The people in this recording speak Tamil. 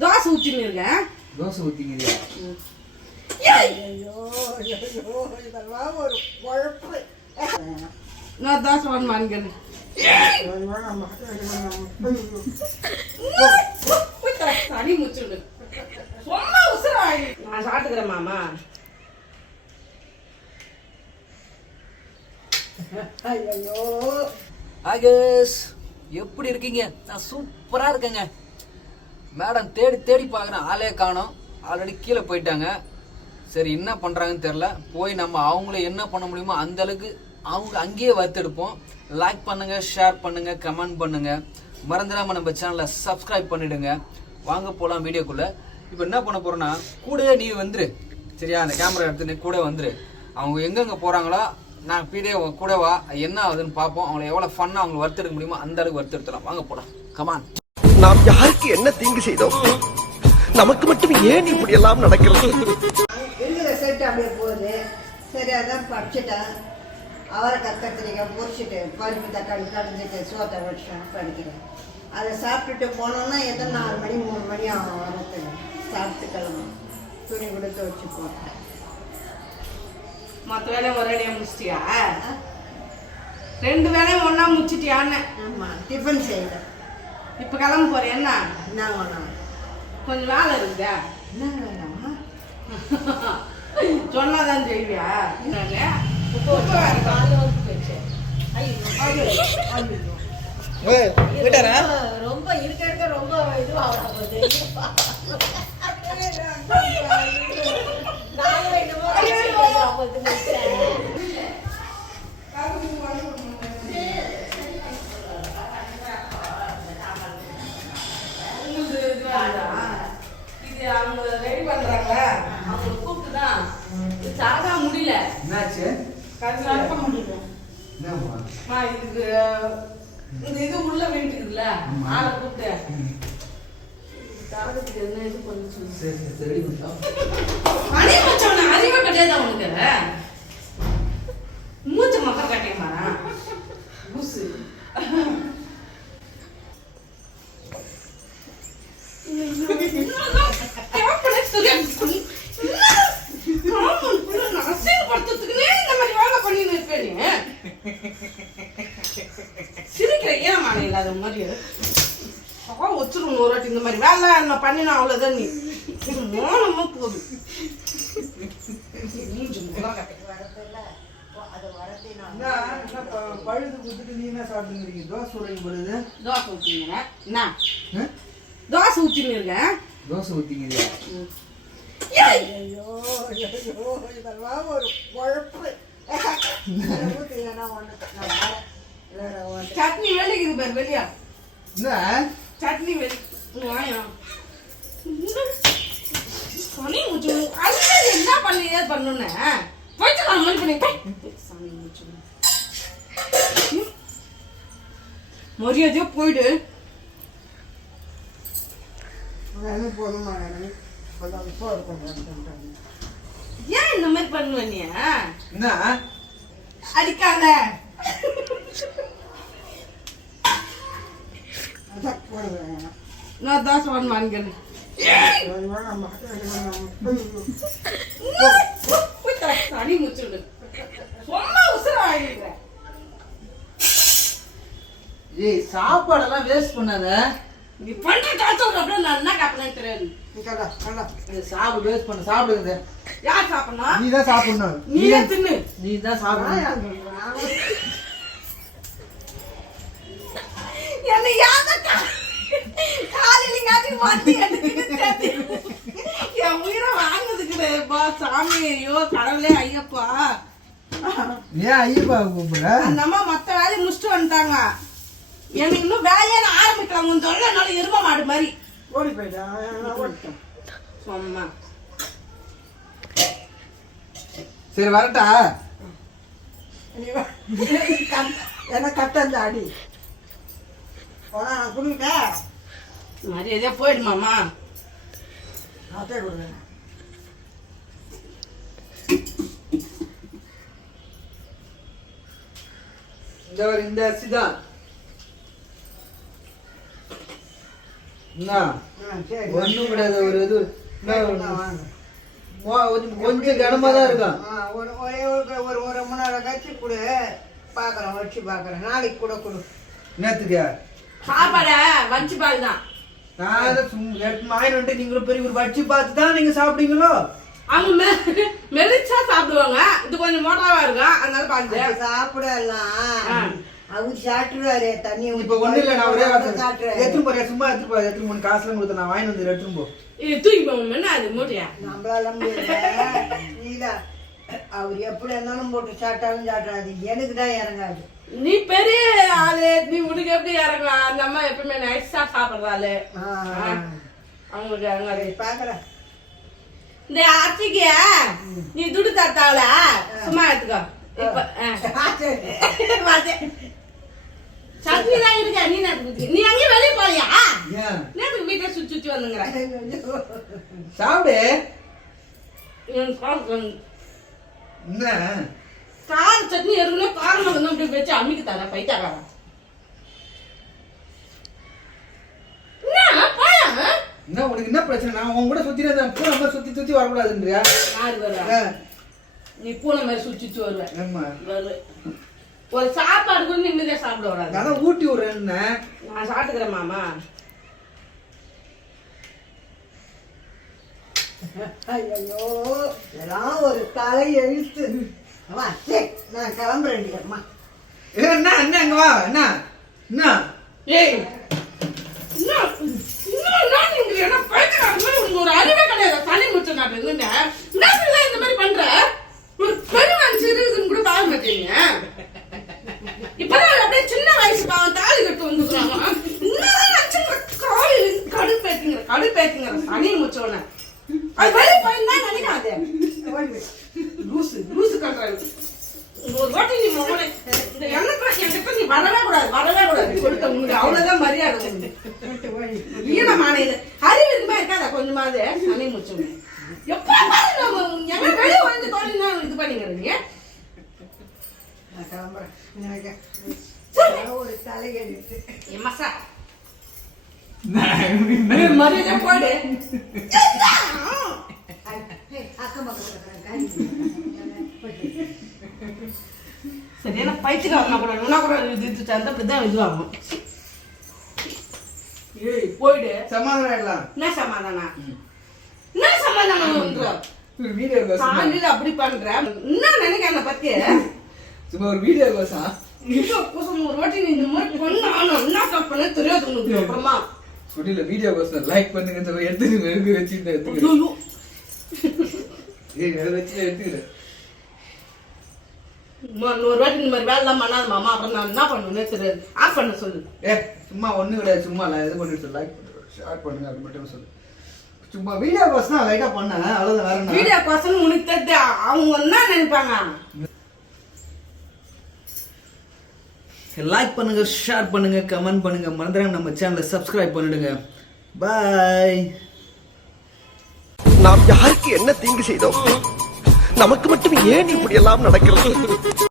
தோசை ஊத்தின்னு இருக்கேன். தோசை ஊற்றிக்கிறியா நான் தோசை வேணுமான்னு கேளு. தனி முச்சுடு. சும்மா நான் சாப்பிட்டுக்கிறேன் மாமா ஐயோ ஆகஸ் எப்படி இருக்கீங்க? நான் சூப்பரா இருக்கேங்க. மேடம் தேடி தேடி பார்க்குறேன் ஆளே காணோம். ஆல்ரெடி கீழே போயிட்டாங்க. சரி என்ன பண்ணுறாங்கன்னு தெரில போய் நம்ம அவங்கள என்ன பண்ண முடியுமோ அந்த அளவுக்கு அவங்க அங்கேயே வறுத்தெடுப்போம் லைக் பண்ணுங்க ஷேர் பண்ணுங்க கமெண்ட் பண்ணுங்க. மறந்துடாம நம்ம சேனலை சப்ஸ்கிரைப் பண்ணிடுங்க. வாங்க போகலாம் வீடியோக்குள்ள. இப்போ என்ன பண்ண போறோம்னா கூடவே நீ வந்துரு. சரியா? அந்த கேமரா எடுத்துன்னு கூட வந்துரு. அவங்க எங்கெங்க போறாங்களோ நான் பீடே கூட வா என்ன ஆகுதுன்னு பார்ப்போம். அவங்களை எவ்வளோ ஃபன்னாக அவங்களை வறுத்தெடுக்க முடியுமோ அந்த அளவுக்கு வறுத்தெடுத்துலாம் வாங்க போலாம். கமான் நாம் யாருக்கு என்ன தீங்கு செய்தோம்? நமக்கு மட்டும் ஏன் இப்படி எல்லாம் நடக்கிறது? இருக்கிற செட்டு அப்படியே போகுது. சரி அதான் படிச்சுட்டேன். அவரைக்காய் கத்திரிக்காய் பொரிச்சிட்டு பருப்பு தக்காளி கடைஞ்சிட்டு சோத்தை வச்சுட்டேன் படிக்கிறேன். அதை சாப்பிட்டுட்டு போனோம்னா எத்தனை நாலு மணி மூணு மணி ஆகும் வரத்துக்கு சாப்பிட்டு கிளம்பும். துணி கொடுத்து வச்சு போட்டேன். மற்ற வேலையும் ஒரே அடியா முடிச்சிட்டியா ரெண்டு வேலையும் ஒண்ணா முடிச்சிட்டியான்னு ஆமாம் டிஃபன் செய்கிறேன் இப்ப கிளம்ப போறேன் என்ன என்ன கொஞ்சம் வேலை இருக்குதா என்ன வேணாமா சொன்னாதான் செய்வியா என்னங்க? உப்பு. ஐயோ. ரொம்ப இருக்க இருக்க ரொம்ப இதுவாக போகுது இது உள்ள வேண்டியதுல. ஆளை கூப்பிட்டு தரதுக்கு என்ன இது பண்ணி சொல்லு சரி சரி ரெடி மச்சான், உனக்கு? மூஞ்ச மக்கள் காட்டிய மாறா. நீ. சிரிக்கிற ஏன் இல்லாத மாதிரி வச்சிருவோம் ஒரு வாட்டி இந்த மாதிரி வேலை நான் பண்ணினா அவ்வளவுதான் நீ மோனமா போகுது மூஞ்சி முகலாம் கட்டி. வரதில்ல. அது வரதே நான் பழுது கொடுத்துட்டு நீ என்ன சாப்பிட்டுங்கிறீங்க தோசை சுடுறீங்க பொழுது தோசை ஊத்திங்க என்ன தோசை ஊத்தின்னு இருக்கேன் தோசை ஊற்றிக்கிறியா ஐயோ இதெல்லாம் ஒரு குழப்பு சட்னி வெளிக்குது பாரு வெளியா சட்னி வெளி வாயா சனி அது என்ன பண்ணி ஏது பண்ணுன போயிட்டு நான் மணி பண்ணி. மரியாதையா போயிடு. போதுமா ஏன் இந்த மாதிரி பண்ணுவ நீ? என்ன? அடிக்காத. நான் தோசை வேணுமான்னு கேளு சனி முச்சுடு சும்மா ஏய் சாப்பாடெல்லாம் வேஸ்ட் பண்ணாத. நீ பண்ற காய்ச்சல் அப்புறம் நான் என்ன காப்பனேன்னு தெரியாது. சாப்பிடு வேஸ்ட் பண்ண சாப்பிடுங்க யார் சாப்பிடணும்? நீ தான் சாப்பிடணும் நீயே தின்னு நீ தான் சாப்பிடணும்? என்ன யாத காலையில காட்டி சாமி ஐயோ கடவுளே ஐயப்பா. ஏன் ஐயப்பா கூப்பிடுற? அந்த அம்மா மத்த வேலையை முடிச்சுட்டு வந்துட்டாங்க. எனக்கு இன்னும் வேலையே நான் ஆரம்பிக்கலாம் உன் சொல்ல என்னால எரும மாடு மாதிரி. ஓடி போயிட்டேன். ஓடிட்டேன் சும்மா. சரி வரட்டா. வா. கட்ட- அந்த அடி. போனா நான் குடிக்க மரியாதையா போயிடுமாமா அதே கொடுங்க இந்த ஒரு இந்த அரிசி தான் என்ன ஆ, சரி. ஒண்ணும் கிடையாது ஒரு இது நான் கொஞ்சம் கனமா தான் இருக்கும் ஆ, ஒரு ஒரே ஒரு ஒரு ஒரு மணி நேரம் கழிச்சு கொடு பார்க்குறேன் வச்சு பார்க்குறேன் நாளைக்கு கூட கொடு என்னத்துக்கு சாப்பாட? வச்சு நான் சும்- எடுத்து வாங்கிட்டு வந்துட்டு நீங்களும் பெரிய ஒரு வச்சு பார்த்து தான் நீங்க சாப்பிடுவீங்களோ? அவங்க மெலிச்சா சாப்பிடுவாங்க. இது கொஞ்சம் மோட்டாவா இருக்கும் அதனால பாக்குது அது சாப்பிடலாம். அவர் சாப்பிடுவாரு. தண்ணி இப்ப ஒண்ணு இல்ல நான் ஒரே எடுத்துன்னு போறேன் சும்மா எடுத்துட்டு போறேன் எடுத்துட்டு மூணு காசுல கொடுத்து நான் வாங்கி வந்து எடுத்துன்னு போ. இது தூக்கி போவோம் என்ன அது மூட்டையா? நம்மளால முடியல. நீதான் அவர் எப்படி இருந்தாலும் போட்டு சாப்பிட்டாலும் சாப்பிடாது. எனக்கு தான் இறங்காது. நீ பெரிய ஆளு. நீ உனக்கு எப்படி இறங்கலாம் அந்த அம்மா எப்பவுமே நைஸா சாப்பிடுற ஆளு. ஆ. அவங்களுக்கு பார்க்கறேன் இந்த அரிசிக்கு நீ துடு தத்தாவல. சும்மா எடுத்துக்கோ. சட்னி தான் இருக்க நீ நேரத்துக்கு நீ அங்கேயும் வெளியே போறியா? நேரத்துக்கு வீட்டுல சுத்தி சுத்தி வந்துங்கிற? சாப்பிடு. கார சட்னி எதுவுமே காரம் வந்து அப்படி வச்சு அம்மிக்கு தர பைத்தாக்காரன் என்ன போயா என்ன உனக்கு என்ன பிரச்சனை? நான் உன் கூட சுத்தி பூ நம்ம சுத்தி சுத்தி வரக்கூடாதுன்றியா? யாரு வருவா நீ பூனை மாதிரி சுத்தி சுத்தி வருவ. ஆமா. ஒரு சாப்பாடு கூட நிம்மதியா சாப்பிட வராது நான் தான் ஊட்டி விடுறேன் நான் சாப்பிட்டுக்கிறேன் மாமா. ஐயோ இதெல்லாம் ஒரு தலை எழுத்து. அம்மா சரி நான் கிளம்புறேன் அம்மா என்ன என்ன அங்க வா என்ன என்ன ஏய் என்ன என்ன என்ன நீங்க என்ன பைத்தியக்காரன் மாதிரி உனக்கு ஒரு அறிவே கிடையாது என்ன இந்த மாதிரி பண்ற? ஒரு பெருமான் சிறுதுன்னு கூட பார்க்க மாட்டீங்க. இப்பதான் அப்படியே சின்ன வயசு பாவம் தாலி கட்டு வந்துக்கிறாங்க கடுப்பேத்துங்கிற கடுப்பேத்துங்கிற சனி முச்சோன அது வெளியே போயிருந்தா நினைக்காதே. லூசு லூசு கட்டுறாங்க ஒரு வாட்டி நீ மகனே இந்த எண்ணெய் என்கிட்ட நீ வரவே கூடாது வரவே கூடாது. கொடுத்த உனக்கு அவ்வளவுதான் மரியாதை. ஈனமான இது. அறிவு இருக்குமா இருக்காதா கொஞ்சமாவது? சனி முச்சோன எப்ப எங்க வெளியே வந்து தோழி இது பண்ணிக்கிறீங்க? நான் கிளம்புறேன் ஒரு தலை எழுத்து எம்மசா மரியாதை போடு அக்கம் காரி சரியான பைத்தியக்காரனா கூட உன்னா கூட இது இது தந்து அப்படிதான் இதுவாகும். ஏய் போயிடு. சமாதானம் என்ன சமாதானம்? என்ன சமாதானம் பண்ற ஒரு வீடியோ காலையில அப்படி பண்ற என்ன நினைக்க என்ன பத்தி? சும்மா ஒரு வீடியோ புதுசு ஒரு வாட்டி நீ இந்த மாதிரி பண்ண ஆனா என்ன தப்புன்னு தெரியாது உனக்கு. அப்புறமா. சுடியில வீடியோ கோசம் லைக் பண்ணுங்க சொல்லி எடுத்து மெழுகு வச்சு இந்த எடுத்துக்கிறேன் வச்சு எடுத்துக்கிறேன் வாட்டி இந்த மாதிரி வேலை பண்ணாத மாமா. அப்புறம் நான் என்ன பண்ணுவேன்னு தெரியாது. ஆஃப் பண்ண சொல்லு. ஏ சும்மா ஒண்ணு கிடையாது. சும்மா இது பண்ணிட்டு லைக் ஷேர் பண்ணுங்க அது மட்டும் சொல்லு. சும்மா வீடியோ கோசம் தான் லைட்டா பண்ணேன். அவ்வளவுதான் வேற என்ன? வீடியோ பசங்க உனக்கு தெரிஞ்சு அவங்க என்ன நினைப்பாங்க? லைக் பண்ணுங்க ஷேர் பண்ணுங்க கமெண்ட் பண்ணுங்க. மறந்துடாம நம்ம சேனலை சப்ஸ்கிரைப் பண்ணிடுங்க. பாய் நாம் யாருக்கு என்ன தீங்கு செய்தோம்? நமக்கு மட்டும் ஏன் இப்படி எல்லாம் நடக்கிறது?